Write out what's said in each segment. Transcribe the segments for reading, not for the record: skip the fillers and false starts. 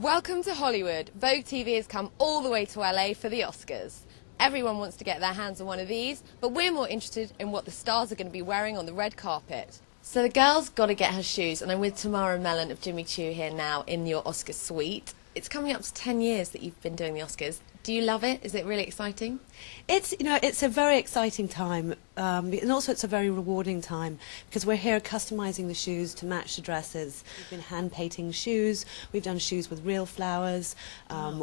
Welcome to Hollywood. Vogue TV has come all the way to LA for the Oscars. Everyone wants to get their hands on one of these, but we're more interested in what the stars are going to be wearing on the red carpet. So the girl's got to get her shoes, and I'm with Tamara Mellon of Jimmy Choo here now in your Oscar suite. It's coming up to 10 years that you've been doing the Oscars. Do you love it? Is it really exciting? It's a very exciting time, and also it's a very rewarding time because we're here customizing the shoes to match the dresses. We've been hand painting shoes. We've done shoes with real flowers.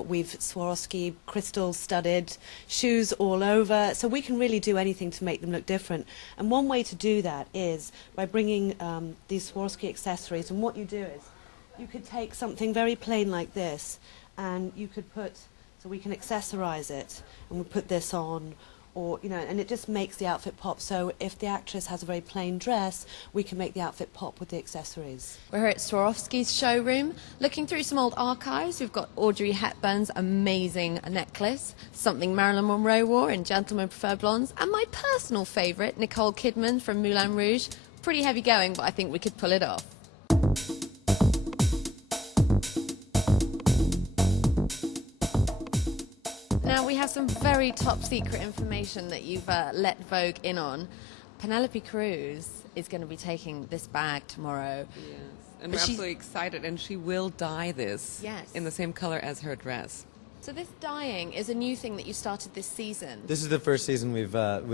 We've Swarovski crystal studded shoes all over. So we can really do anything to make them look different. And one way to do that is by bringing these Swarovski accessories. And what you do is you could take something very plain like this, and you could put. So we can accessorize it, and we put this on, or and it just makes the outfit pop. So if the actress has a very plain dress, we can make the outfit pop with the accessories. We're here at Swarovski's showroom, looking through some old archives. We've got Audrey Hepburn's amazing necklace, something Marilyn Monroe wore in Gentlemen Prefer Blondes, and my personal favourite, Nicole Kidman from Moulin Rouge. Pretty heavy going, but I think we could pull it off. Now we have some very top secret information that you've let Vogue in on. Penelope Cruz is going to be taking this bag tomorrow. Yes, and we're absolutely excited, and she will dye this in the same color as her dress. So this dyeing is a new thing that you started this season. This is the first season we've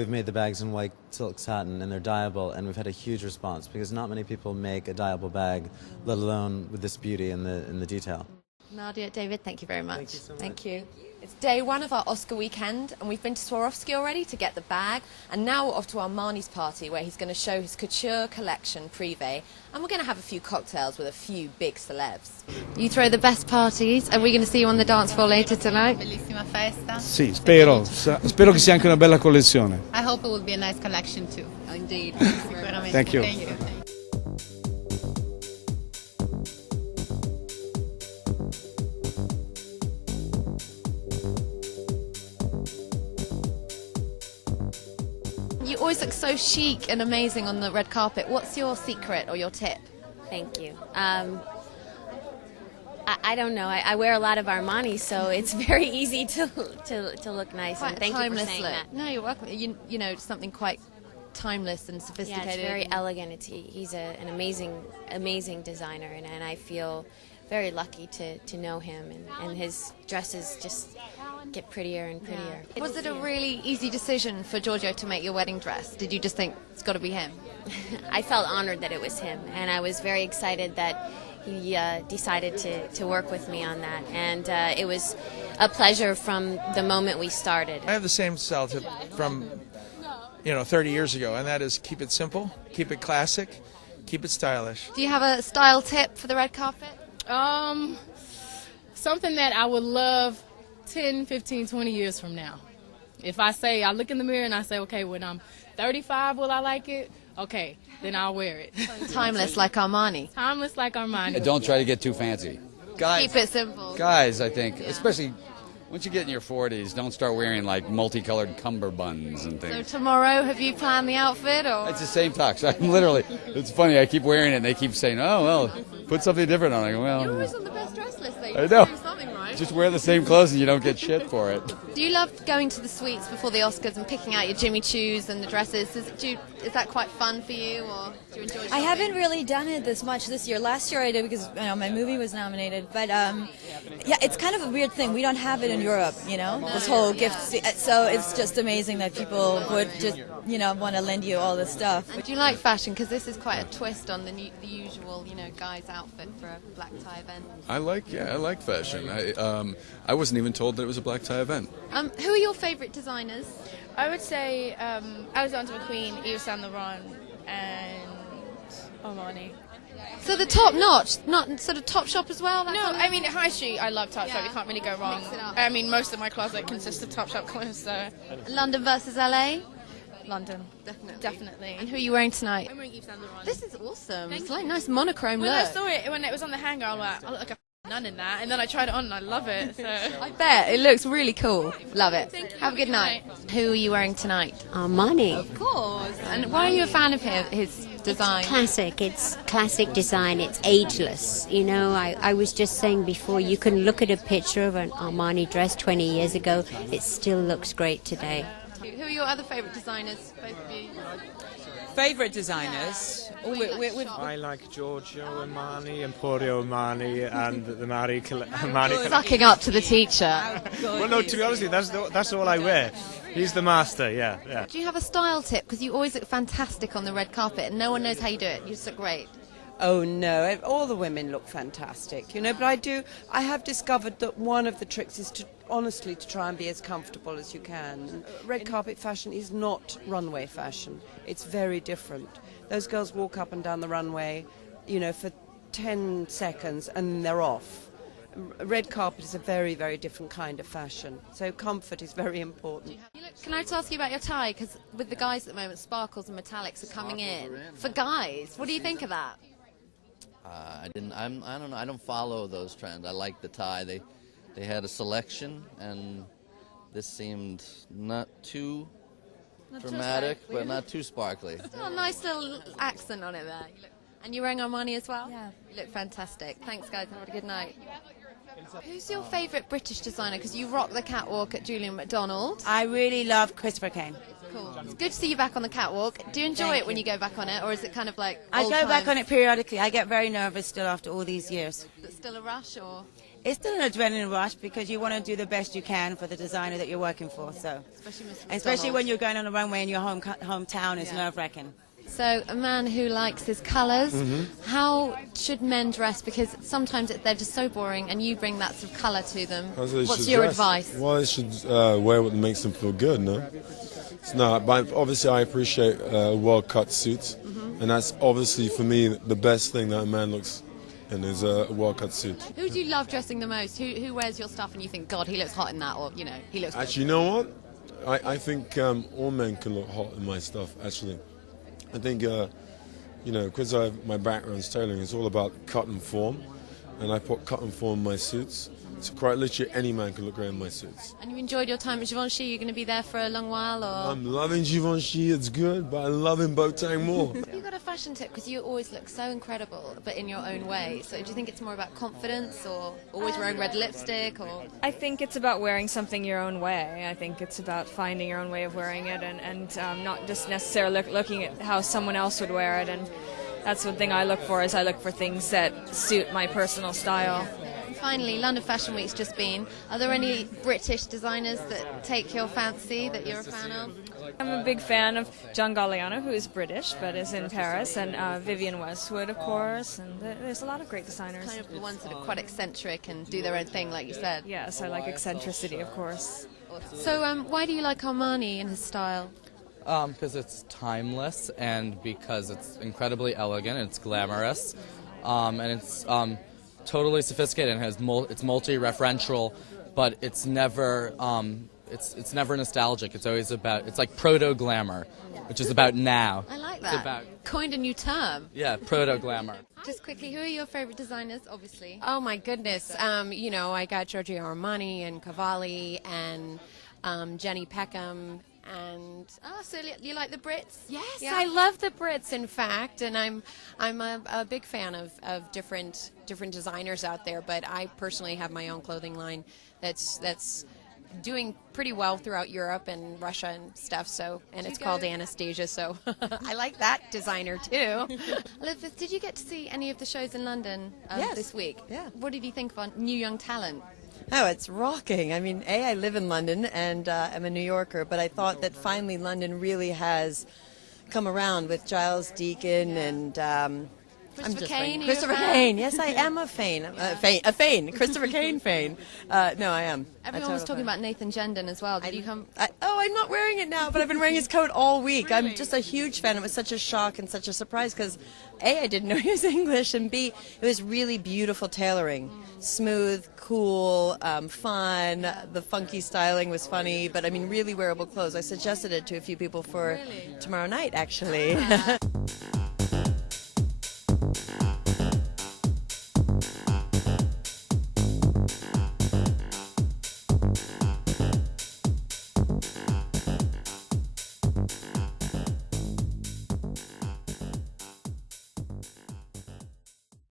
made the bags in white silk satin, and they're dyeable, and we've had a huge response because not many people make a dyeable bag, let alone with this beauty in the detail. Nadia, David, thank you very much. Thank you so much. Thank you. It's day one of our Oscar weekend, and we've been to Swarovski already to get the bag, and now we're off to Armani's party where he's going to show his couture collection privé, and we're going to have a few cocktails with a few big celebs. You throw the best parties. Are we going to see you on the dance floor later tonight? Bellissima festa. Sì, spero che sia anche una bella collezione. I hope it will be a nice collection too. Indeed. Thank you. Thank you. You always look so chic and amazing on the red carpet. What's your secret or your tip? Thank you. I don't know. I wear a lot of Armani, so it's very easy to look nice. Quite and thank you for saying look. that. No, you're welcome. You know, something quite timeless and sophisticated. Yeah, it's very elegant. He's an amazing designer, and I feel very lucky to know him, and his dresses just get prettier and prettier. Yeah. Was it a really easy decision for Giorgio to make your wedding dress? Did you just think it's got to be him? I felt honored that it was him, and I was very excited that he decided to work with me on that, and it was a pleasure from the moment we started. I have the same style tip from 30 years ago, and that is keep it simple, keep it classic, keep it stylish. Do you have a style tip for the red carpet? Something that I would love 10, 15, 20 years from now. If I look in the mirror and I say, okay, when I'm 35, will I like it? Okay, then I'll wear it. Timeless like Armani. Timeless like Armani. Don't try to get too fancy. Guys, Keep it simple. Guys, I think, especially once you get in your 40s, don't start wearing like multicolored cummerbunds and things. So tomorrow, have you planned the outfit? Or? It's the same talk. So I'm literally, it's funny, I keep wearing it and they keep saying, oh, well, put something different on. I go, well. You're always on the best dress list, though. I know. Do something right. Just wear the same clothes and you don't get shit for it. Do you love going to the suites before the Oscars and picking out your Jimmy Choos and the dresses? Is that quite fun for you, or do you enjoy shopping? I haven't really done it this much this year. Last year I did because my movie was nominated. But yeah, it's kind of a weird thing. We don't have it in Europe, this whole gift. So it's just amazing that people would just want to lend you all this stuff. Do you like fashion? Because this is quite a twist on the usual guy's outfit for a black tie event. I like fashion. I wasn't even told that it was a black tie event. Who are your favourite designers? I would say Alexander McQueen, Yves Saint Laurent, and Armani. So the top notch, not sort of top shop as well? No, I mean at High Street I love Topshop, you can't really go wrong. I mean most of my closet consists of Topshop clothes, so. London versus LA? London, definitely. And who are you wearing tonight? I'm wearing Yves Saint Laurent. This is awesome. It's like a nice monochrome look. look. When I saw it, when it was on the hanger, I was like, I look like a nun in that, and then I tried it on and I love it. So. I bet, it looks really cool. Love it. Thank you. Have a good night. Who are you wearing tonight? Armani. Of course. And why are you a fan of his design? It's classic design, it's ageless. You know, I was just saying before, you can look at a picture of an Armani dress 20 years ago, it still looks great today. Who are your other favourite designers, both of you? Favourite designers? I like Giorgio Armani, Emporio Armani, and the Armani collection. Sucking up to the teacher. Well, no, to be honest with you, that's all I wear. He's the master, yeah. Do you have a style tip? Because you always look fantastic on the red carpet, and no one knows how you do it. You just look great. Oh no, all the women look fantastic, you know, but I have discovered that one of the tricks is to honestly to try and be as comfortable as you can. Red carpet fashion is not runway fashion. It's very different. Those girls walk up and down the runway, you know, for 10 seconds and they're off. Red carpet is a very, very different kind of fashion, so comfort is very important. Can I just ask you about your tie? Because with the guys at the moment, sparkles and metallics are coming in. For guys, what do you think of that? I don't know. I don't follow those trends. I like the tie. They had a selection, and this seemed not too dramatic, but not too sparkly. Oh, nice little accent on it there. And you're wearing Armani as well? Yeah. You look fantastic. Thanks, guys. Have a good night. Who's your favourite British designer? Because you rock the catwalk at Julian McDonald. I really love Christopher Kane. Cool. It's good to see you back on the catwalk. Do you enjoy it when you go back on it, or is it kind of like I old go back times? on it periodically. I get very nervous still after all these years. Is it still a rush, or? It's still an adrenaline rush because you want to do the best you can for the designer that you're working for. So, especially when you're going on a runway in your hometown, is nerve-wracking. So, a man who likes his colours, how should men dress? Because sometimes they're just so boring, and you bring that sort of colour to them. What's your advice? Well, they should wear what makes them feel good, no? But obviously I appreciate well-cut suits, and that's obviously, for me, the best thing that a man looks in is a well-cut suit. Who do you love dressing the most? Who wears your stuff and you think, God, he looks hot in that, or, you know, he looks good? Actually, you know what? I think all men can look hot in my stuff, actually. I think, you know, because my background's tailoring, it's all about cut and form, and I put cut and form in my suits. So quite literally any man can look great in my suits. And you enjoyed your time at Givenchy? You're going to be there for a long while, or? I'm loving Givenchy, it's good, but I'm loving Boateng more. Have you got a fashion tip? Because you always look so incredible, but in your own way. So do you think it's more about confidence, or always wearing red lipstick, or? I think it's about wearing something your own way. I think it's about finding your own way of wearing it, and not just necessarily looking at how someone else would wear it. And that's one thing I look for, is I look for things that suit my personal style. Finally, London Fashion Week's just been. Are there any British designers that take your fancy that you're a fan of? I'm a big fan of John Galliano, who is British but is in Paris, and Vivienne Westwood, of course, and there's a lot of great designers. Kind of the ones that are quite eccentric and do their own thing, like you said. Yes, I like eccentricity, of course. So why do you like Armani and his style? Because it's timeless, and because it's incredibly elegant, it's glamorous, and it's totally sophisticated, and has it's multi-referential, but it's never it's never nostalgic. It's always about, it's like proto-glamour, which is about now. I like that. It's about, coined a new term. Yeah, proto-glamour. Just quickly, who are your favorite designers, obviously? Oh my goodness. You know, I got Giorgio Armani and Cavalli and Jenny Peckham. And so you like the Brits? Yes, yeah. I love the Brits, in fact, and I'm a big fan of different designers out there. But I personally have my own clothing line that's doing pretty well throughout Europe and Russia and stuff. So, and it's called Anastasia. So I like that designer too. Elizabeth, did you get to see any of the shows in London this week? Yeah. What did you think of New Young Talent? Oh, it's rocking. I mean, I live in London, and I'm a New Yorker, but I thought that finally London really has come around with Giles Deacon and Christopher Kane. Christopher Kane. Yes, I am a fan. A fan. Christopher Kane fan. No, I am. Everyone was talking about Nathan Gendon as well. Did you come? I'm not wearing it now, but I've been wearing his coat all week. Really? I'm just a huge fan. It was such a shock and such a surprise because A, I didn't know he was English, and B, it was really beautiful tailoring. Smooth, cool, fun. The funky styling was funny, but I mean, really wearable clothes. I suggested it to a few people for tomorrow night, actually.